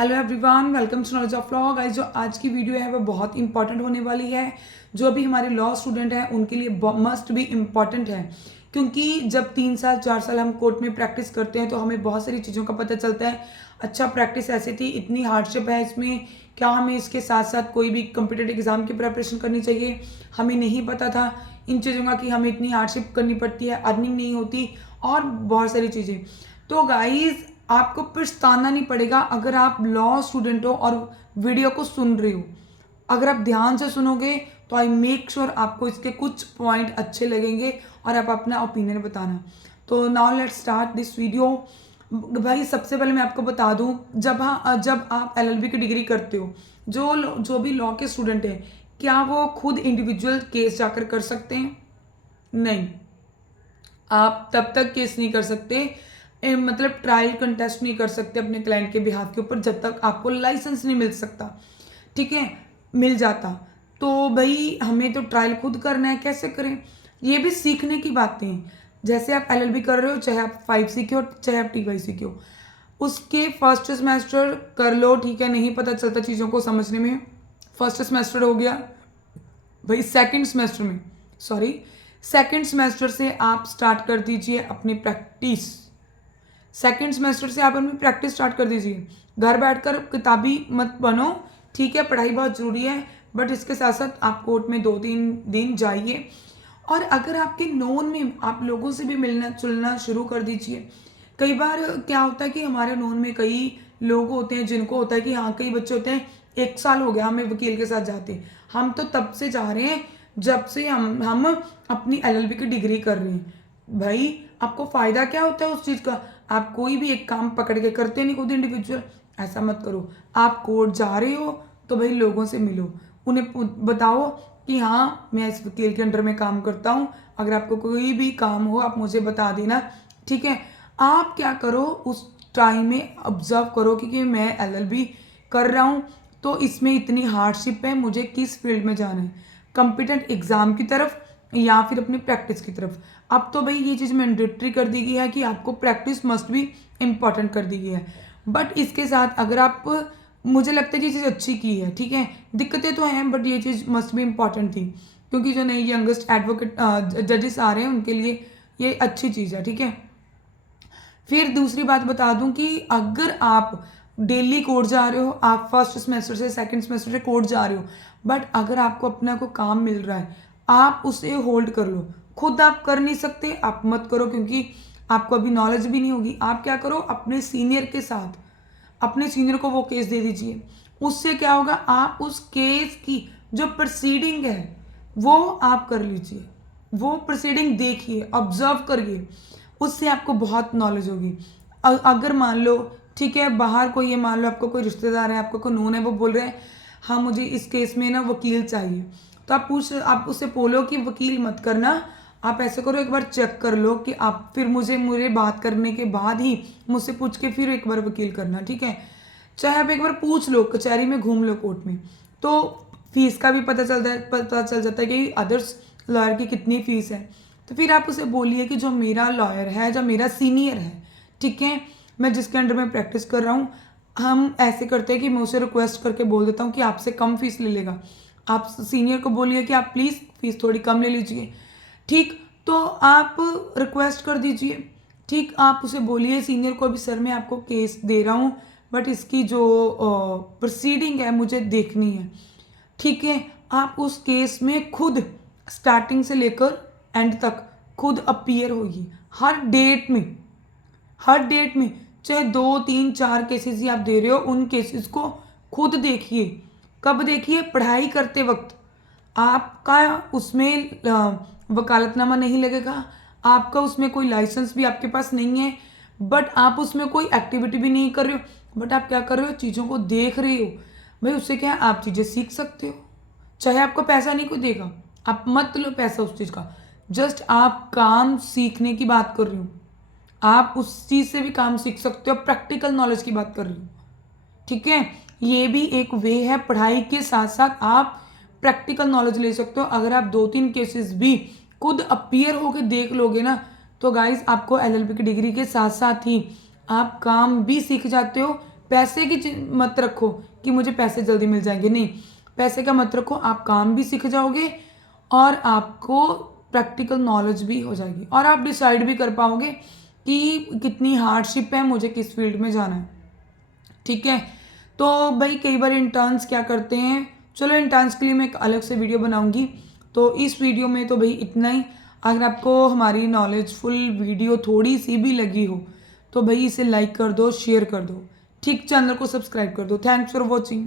Hello everyone, welcome to knowledge of law. Guys, जो आज की वीडियो है वो बहुत इंपॉर्टेंट होने वाली है। जो भी हमारे लॉ स्टूडेंट हैं उनके लिए मस्ट भी इम्पॉर्टेंट है, क्योंकि जब 3 साल 4 साल हम कोर्ट में प्रैक्टिस करते हैं तो हमें बहुत सारी चीज़ों का पता चलता है। अच्छा, प्रैक्टिस ऐसी थी, इतनी हार्डशिप है इसमें, क्या हमें इसके साथ साथ कोई भी कम्पिटेटिव एग्जाम की प्रिपरेशन करनी चाहिए, हमें नहीं पता था इन चीज़ों का कि हमें इतनी हार्डशिप करनी पड़ती है, अर्निंग नहीं होती और बहुत सारी चीज़ें। तो गाइज, आपको पछताना नहीं पड़ेगा अगर आप लॉ स्टूडेंट हो और वीडियो को सुन रहे हो। अगर आप ध्यान से सुनोगे तो आई मेक श्योर आपको इसके कुछ पॉइंट अच्छे लगेंगे और आप अपना ओपिनियन बताना। तो now let's start this video. भाई, सबसे पहले मैं आपको बता दूं, जब आप एलएलबी की डिग्री करते हो, जो भी लॉ के स्टूडेंट हैं, क्या वो खुद इंडिविजुअल केस जाकर कर सकते हैं? नहीं, आप तब तक केस नहीं कर सकते, मतलब ट्रायल कंटेस्ट नहीं कर सकते अपने क्लाइंट के बिहाफ के ऊपर जब तक आपको लाइसेंस नहीं मिल सकता। ठीक है, मिल जाता तो भाई हमें तो ट्रायल खुद करना है, कैसे करें? ये भी सीखने की बातें हैं। जैसे आप एलएलबी कर रहे हो, चाहे आप 5 सीखे हो चाहे आप टी वाई सीखे हो, उसके फर्स्ट सेमेस्टर कर लो, ठीक है, नहीं पता चलता चीज़ों को समझने में, फर्स्ट सेमेस्टर हो गया भाई। सेकंड सेमेस्टर से आप स्टार्ट कर दीजिए अपनी प्रैक्टिस। सेकंड सेमेस्टर से आप अपनी प्रैक्टिस स्टार्ट कर दीजिए। घर बैठकर किताबी मत बनो, ठीक है, पढ़ाई बहुत ज़रूरी है, बट इसके साथ साथ आप कोर्ट में 2-3 दिन जाइए। और अगर आपके नोन में, आप लोगों से भी मिलना जुलना शुरू कर दीजिए। कई बार क्या होता है कि हमारे नोन में कई लोग होते हैं जिनको होता है कि हाँ, कई बच्चे होते हैं 1 साल हो गया हमें वकील के साथ जाते हैं, हम तो तब से जा रहे हैं जब से हम अपनी एलएलबी की डिग्री कर रहे हैं। भाई, आपको फ़ायदा क्या होता है उस चीज़ का? आप कोई भी एक काम पकड़ के करते नहीं खुद इंडिविजुअल। ऐसा मत करो। आप कोर्ट जा रहे हो तो भाई लोगों से मिलो, उन्हें बताओ कि हाँ, मैं इस वकील के अंडर में काम करता हूँ, अगर आपको कोई भी काम हो आप मुझे बता देना। ठीक है, आप क्या करो, उस टाइम में ऑब्जर्व करो कि मैं एलएलबी कर रहा हूँ तो इसमें इतनी हार्डशिप है, मुझे किस फील्ड में जाना है, कॉम्पिटेंट एग्ज़ाम की तरफ या फिर अपनी प्रैक्टिस की तरफ। अब तो भाई ये चीज़ मैंडेटरी कर दी गई है कि आपको प्रैक्टिस मस्ट भी इम्पॉर्टेंट कर दी गई है। बट इसके साथ अगर आप, मुझे लगता है ये चीज़ अच्छी की है, ठीक है, दिक्कतें तो हैं बट ये चीज़ मस्ट भी इम्पॉर्टेंट थी, क्योंकि जो नई यंगेस्ट एडवोकेट जजेस आ रहे हैं उनके लिए ये अच्छी चीज़ है। ठीक है, फिर दूसरी बात बता दूं कि अगर आप डेली कोर्ट जा रहे हो, आप फर्स्ट सेमेस्टर से सेकंड सेमेस्टर से कोर्ट जा रहे हो, बट अगर आपको अपना को काम मिल रहा है, आप उसे होल्ड कर लो। खुद आप कर नहीं सकते, आप मत करो, क्योंकि आपको अभी नॉलेज भी नहीं होगी। आप क्या करो, अपने सीनियर के साथ, अपने सीनियर को वो केस दे दीजिए। उससे क्या होगा, आप उस केस की जो प्रोसीडिंग है वो आप कर लीजिए, वो प्रोसीडिंग देखिए, ऑब्जर्व करिए, उससे आपको बहुत नॉलेज होगी। अगर मान लो, ठीक है, बाहर कोई, ये मान लो आपको कोई रिश्तेदार है, आपको कोई नून है, वो बोल रहे हैं हाँ मुझे इस केस में ना वकील चाहिए, तो आप उससे बोलो कि वकील मत करना, आप ऐसे करो, एक बार चेक कर लो कि आप, फिर मुझे बात करने के बाद ही मुझसे पूछ के फिर एक बार वकील करना। ठीक है, चाहे आप एक बार पूछ लो, कचहरी में घूम लो, कोर्ट में, तो फीस का भी पता चल जाता है कि अदर्स लॉयर की कितनी फ़ीस है। तो फिर आप उसे बोलिए कि जो मेरा लॉयर है, जो मेरा सीनियर है, ठीक है, मैं जिसके अंडर में प्रैक्टिस कर रहा हूँ, हम ऐसे करते हैं कि मैं उसे रिक्वेस्ट करके बोल देता हूँ कि आपसे कम फीस ले लेगा। आप सीनियर को बोलिए कि आप प्लीज़ फीस थोड़ी कम ले लीजिए। ठीक, तो आप रिक्वेस्ट कर दीजिए। ठीक, आप उसे बोलिए सीनियर को, भी सर मैं आपको केस दे रहा हूँ बट इसकी जो प्रोसीडिंग है मुझे देखनी है। ठीक है, आप उस केस में खुद स्टार्टिंग से लेकर एंड तक खुद अपीयर होइए, हर डेट में चाहे 2-3-4 केसेस ही आप दे रहे हो, उन केसेस को खुद देखिए। कब देखिए? पढ़ाई करते वक्त। आपका उसमें वकालतनामा नहीं लगेगा, आपका उसमें कोई लाइसेंस भी आपके पास नहीं है, बट आप उसमें कोई एक्टिविटी भी नहीं कर रहे हो, बट आप क्या कर रहे हो, चीज़ों को देख रहे हो। भाई, उससे क्या है, आप चीज़ें सीख सकते हो। चाहे आपको पैसा नहीं कोई देगा, आप मत लो पैसा उस चीज़ का, जस्ट आप काम सीखने की बात कर रही हूँ, आप उस चीज़ से भी काम सीख सकते हो, प्रैक्टिकल नॉलेज की बात कर रही हूँ। ठीक है, ये भी एक वे है, पढ़ाई के साथ साथ आप प्रैक्टिकल नॉलेज ले सकते हो। अगर आप 2-3 केसेस भी खुद अपीयर होकर देख लोगे ना, तो गाइज आपको एलएलबी की डिग्री के साथ साथ ही आप काम भी सीख जाते हो, पैसे की मत रखो कि मुझे पैसे जल्दी मिल जाएंगे, नहीं, पैसे का मत रखो, आप काम भी सीख जाओगे और आपको प्रैक्टिकल नॉलेज भी हो जाएगी और आप डिसाइड भी कर पाओगे कि कितनी हार्डशिप है, मुझे किस फील्ड में जाना है। ठीक है, तो भाई कई बार इंटर्न्स क्या करते हैं, चलो इंटर्न्स के लिए मैं एक अलग से वीडियो बनाऊंगी। तो इस वीडियो में तो भाई इतना ही। अगर आपको हमारी नॉलेजफुल वीडियो थोड़ी सी भी लगी हो तो भाई इसे लाइक कर दो, शेयर कर दो, ठीक, चैनल को सब्सक्राइब कर दो। Thanks for watching.